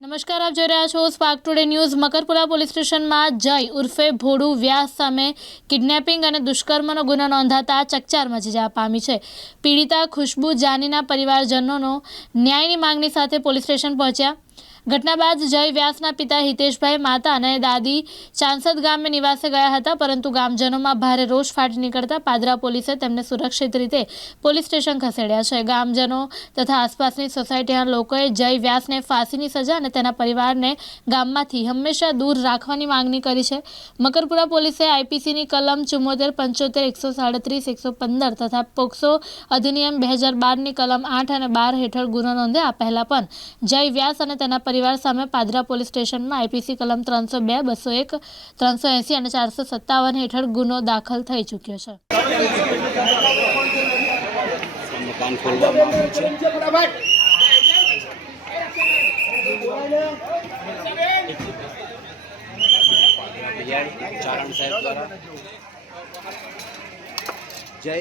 નમસ્કાર, આપ જોઈ રહ્યા છો spark today news Makarpura police સ્ટેશનમાં જય ઉર્ફે ભોડુ વ્યાસ સામે કિડનેપિંગ અને દુષ્કર્મનો ગુનો નોંધાતા ચકચાર મચી જવા પામી છે. પીડિતા ખુશ્બુ જાનીના પરિવારજનોનો ન્યાયની માંગણી સાથે પોલીસ સ્ટેશન પહોંચ્યા. ઘટના બાદ જય વ્યાસના પિતા હિતેશભાઈ માતા અને દાદી ચાંસદ ગામે નિવાસે ગયા હતા, પરંતુ ગામજનોમાં ભારે રોષ ફાટી નીકળતા પાદરા પોલીસે તેમને સુરક્ષિત રીતે પોલીસ સ્ટેશન ખસેડ્યા છે. ગામજનો તથા આસપાસની સોસાયટીના લોકોએ જય વ્યાસને ફાંસીની સજા અને તેના પરિવારને ગામમાંથી હંમેશા દૂર રાખવાની માંગણી કરી છે. મકરપુરા પોલીસે આઈપીસીની કલમ ચુમ્મોતેર, પંચોતેર, એકસો સાડત્રીસ, એકસો પંદર તથા પોક્સો અધિનિયમ બે હજાર બારની કલમ આઠ અને બાર હેઠળ ગુનો નોંધ્યા આ પહેલા પણ જય વ્યાસ અને તેના પરિવાર સામે પાદરા પોલીસ સ્ટેશનમાં આઈપીસી કલમ ત્રણસો બે, બસો એક, ત્રણસો એંસી અને ચારસો સત્તાવન હેઠળ ગુનો દાખલ થઈ ચૂક્યો છે. મકાન ખોલવામાં આવ્યું છે ચારણ સાહેબ દ્વારા જય.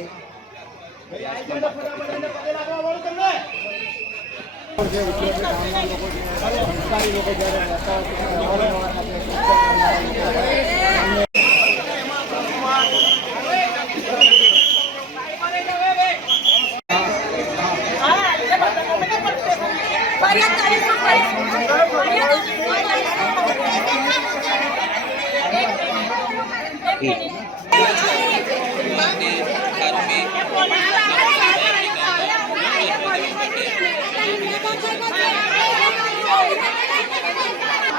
વ્યાસના માતા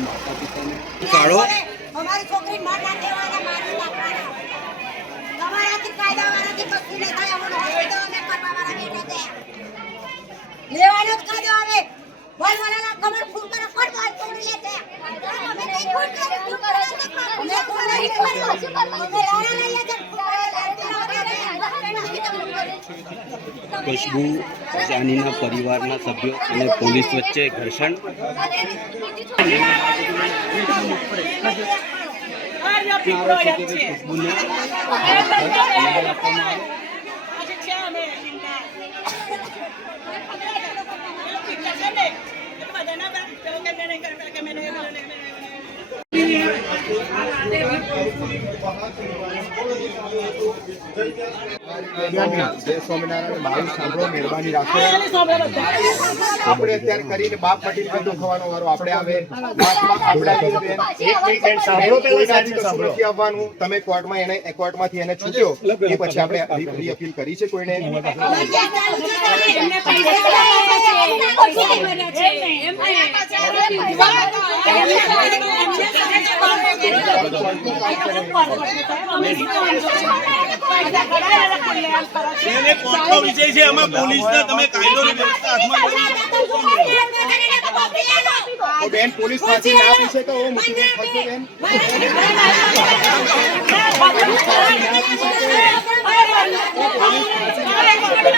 માતા પિતાને કાઢો અમારી છોકરી માર ના દેવાના મારી નાખવાના તમારાથી કાયદાવાળાથી કશું નહીં થાય અમને હોસ્પિટલ અમે કરવા કરવાવાળા બેઠા છે. લેવાનો જ કાયદો આવે. બોલ બોલવાના કમર ફોન કરો ફટ વાત તોડી લે છે. અમે કઈ ફોન કરે ફોન કરે અમે ફોન નહીં કર્યો અમે લારા લઈએ છે ખુશ્બુ જાનીના પરિવારના સભ્યો અને પોલીસ વચ્ચે ઘર્ષણ. આપવામાં આવે જય સ્વામિનારાયણ મારું સાંભળો મહેરબાની રાખો. આપણે અત્યારે કરીને બાપ પટેલ ને દુખવાનો વારો. આપણે આવે આવવાનું તમે કોર્ટમાં એને કોર્ટમાંથી એને છૂટ્યો. એ પછી આપણે રી અપીલ કરી છે કોઈને. એને કોર્ટનો વિષય છે આમાં પોલીસને તમે કાયદોની વ્યવસ્થા હાથમાં બેન પોલીસ પાસે ના પૂછે તો ઓ મુસીબત થશે બેન. બેન,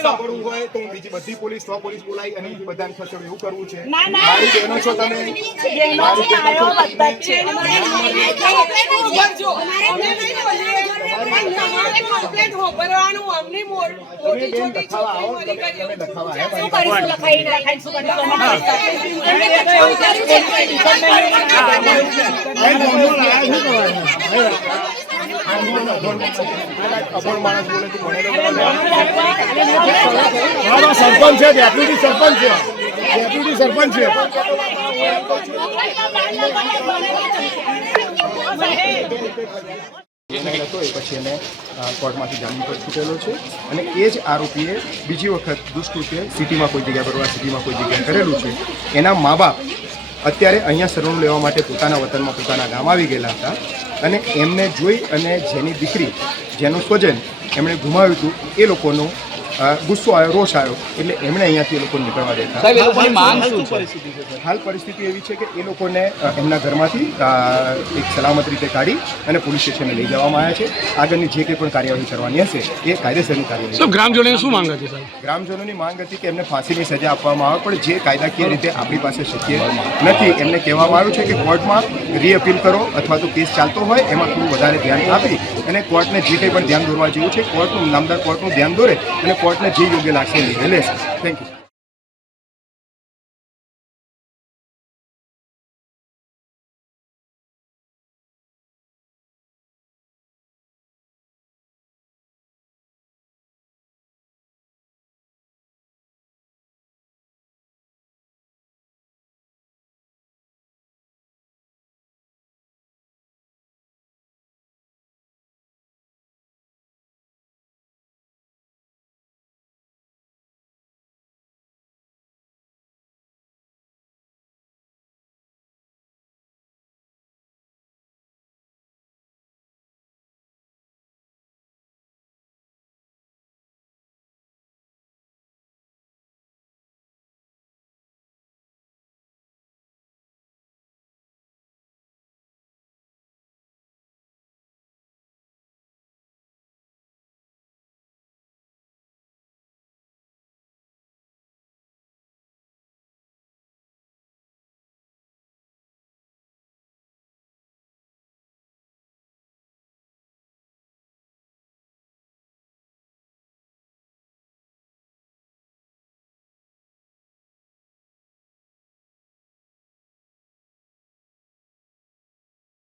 સાંભળવું હોય તો હું બીજી બધી પોલીસ સો પોલીસ બોલાવી અને બધાને ખસેડો એવું કરવું છે મારી બહેનો છો તમે મારી બહેનો છો તમે. બેન દખાવા આવો સરપંચ છે ડેપ્યુટી સરપંચ છે ડેપ્યુટી સરપંચ છે પછી એને કોર્ટમાંથી જામીન પર છૂટેલો છે અને એ જ આરોપીએ બીજી વખત દુષ્કૃત્ય સિટીમાં કોઈ જગ્યા બરોબર સિટીમાં કોઈ જગ્યાએ કરેલું છે, એના મા બાપ અત્યારે અહીંયા સરવણું લેવા માટે પોતાના વતનમાં પોતાના ગામ આવી ગયેલા હતા. અને એમને જોઈ અને જેની દીકરી જેનું સ્વજન એમણે ગુમાવ્યું હતું એ લોકોનો ગુસ્સો આવ્યો રોષ આવ્યો. એટલે એમણે અહીંયાથી એ લોકોને નીકળવા દેતા. હાલ પરિસ્થિતિ એવી છે કે એ લોકોને એમના ઘરમાંથી એક સલામત રીતે કાઢી અને પોલીસ સ્ટેશને લઈ જવામાં આવ્યા છે. આગળની જે કંઈ પણ કાર્યવાહી કરવાની હશે એ કાયદેસરની કાર્યવાહી ગ્રામજનોની શું માંગ હતી સાહેબ? ગ્રામજનોની માંગ હતી કે એમને ફાંસીની સજા આપવામાં આવે પણ જે કાયદાકીય રીતે આપણી પાસે શક્ય નથી એમને કહેવામાં આવ્યું છે કે કોર્ટમાં રીઅપીલ કરો અથવા તો કેસ ચાલતો હોય એમાં થોડું વધારે ધ્યાન આપી અને કોર્ટને જે કંઈ પણ ધ્યાન દોરવા જેવું છે કોર્ટનું નામદાર કોર્ટનું ધ્યાન દોરે અને કોર્ટને જે યોગ્ય લાગશે એ લેશે થેન્ક યુ